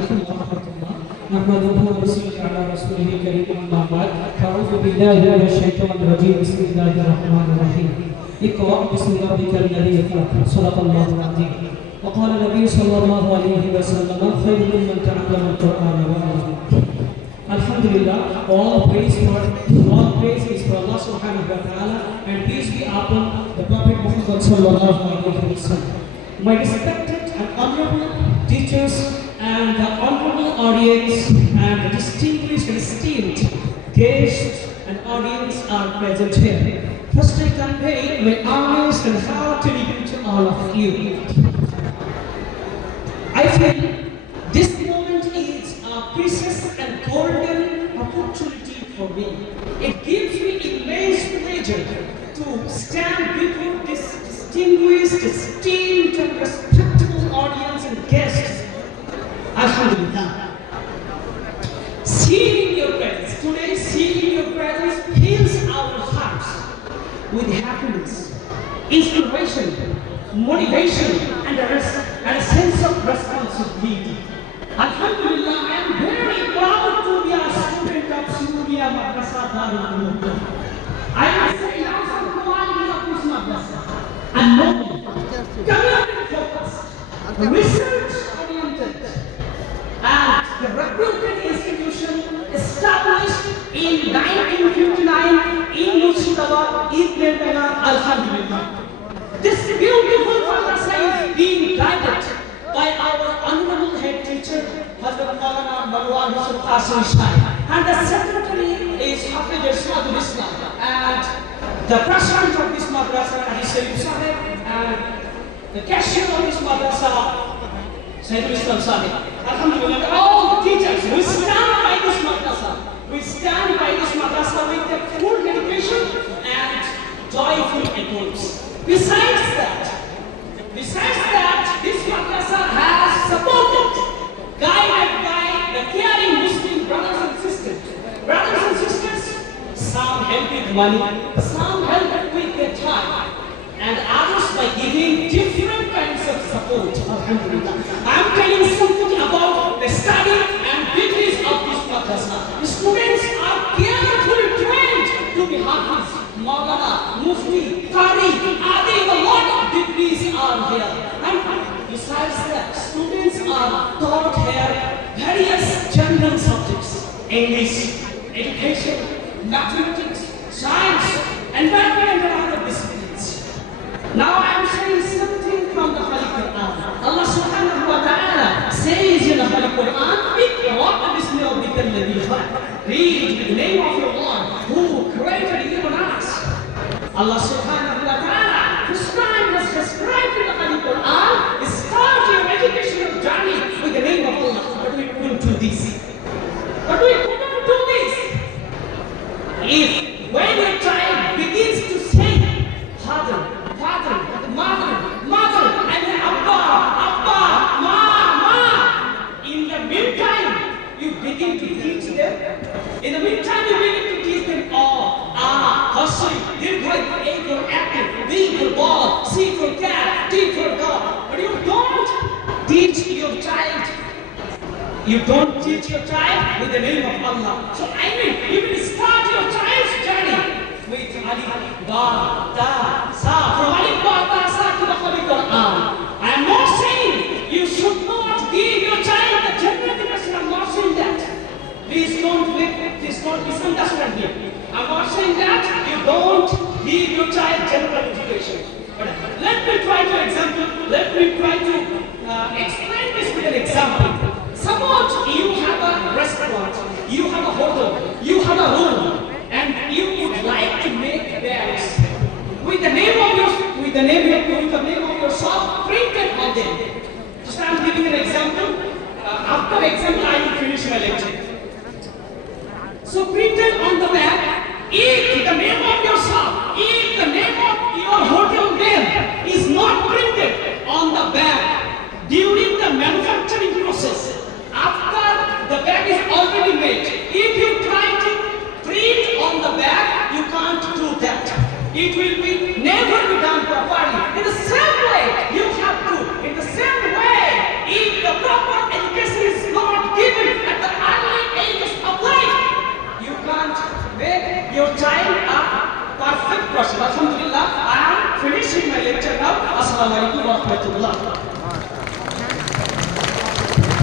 عليكم ورحمة الله نحمده ونصلي على رسوله الكريم أما بعد أعوذ بالله من الشيطان الرجيم بسم الله الرحمن الرحيم اقرأ باسم ربك الذي خلق صدق الله العظيم وقال النبي صلى الله عليه وسلم خير من تعلم القرآن وعلمه. Alhamdulillah, all praise is for Allah subhanahu wa ta'ala and peace be upon the Prophet Muhammad sallallahu alaihi wasallam. My respected and honorable teachers and the honorable audience and the distinguished and esteemed guests and audience are present here. First I convey my honest and hearty greeting to all of you. I feel this moment is a precious and golden opportunity for me. It gives me immense pleasure to stand before this distinguished, esteemed and respectable audience and guests. Alhamdulillah. Seeing your presence, today seeing your presence fills our hearts with happiness, inspiration, motivation and a sense of responsibility. Alhamdulillah, I am very proud to be a student of Surya Madrasa Darul Uloom. I am saying also quality of this madrasa and noble, community focused, research oriented, and the reputed institution established in 1959 in Murshidabad, East Bengal. Alhamdulillah. This beautiful madrasa is being guided by our honorable head teacher, Hazrat Maulana Marwan Hussain Qasim Shah, and the secretary is Hafiz Irshadul Islam, and the president of this madrasa, Haji Sayyid Sahib, and the cashier of this madrasa, Sayyidul Islam Sahib. Alhamdulillah, all the teachers, we stand by this madrasa. We stand by this madrasa with the full dedication and joyful efforts. Besides that, this madrasa has supported, guided by the caring Muslim brothers and sisters. Brothers and sisters, some help with money, some help with their time, and others by giving different kinds of support. Alhamdulillah. I am telling something about the study and degrees of this madrasa. The students are carefully trained to be Hafiz, Maulana, Mufti, Qari, Adi, a lot of degrees are here. And besides that, students are taught here various general subjects: English, education, mathematics, science, environment and other disciplines. Now I am saying something from the Holy Quran. Allah subhanahu wa ta'ala says in the Holy Quran, read the name of your Lord who created you and us. Allah subhanahu wa ta'ala prescribed in the Holy Quran, start your educational journey with the name of Allah. But we couldn't do this. If when your child begins to say father, father, mother, mother, and then Abba, Abba, Ma, Ma, in the meantime you begin to teach them. In the meantime you begin to teach them all. Hustle, D for A for apple, B for ball, C for cat, D for dog. But you don't teach your child. You don't teach your child with the name of Allah. So I mean, you will start your child's journey with Alif, Ba, Ta, Sa. From Alif, Ba, Ta, Sa to the Holy Quran. I am not saying you should not give your child the general education. I am not saying that. Please don't misunderstand me. I am not saying that you don't give your child general education. But let me try to explain this with an example. Suppose you have a restaurant, you have a hotel, you have a room, and you would like to make bags with the name of your shop printed on them. Just I am giving an example. After example, I will finish my lecture. So printed on the bag, if the name of your shop, if the name of your hotel name is not printed on the bag during the manufacturing process, after the bag is already made, if you try to print on the bag, you can't do that. It will be never be done properly. In the same way, you have to. In the same way, if the proper education is not your time up. Perfect question. Alhamdulillah, I am finishing my lecture now. Assalamu alaikum wa rahmatullah.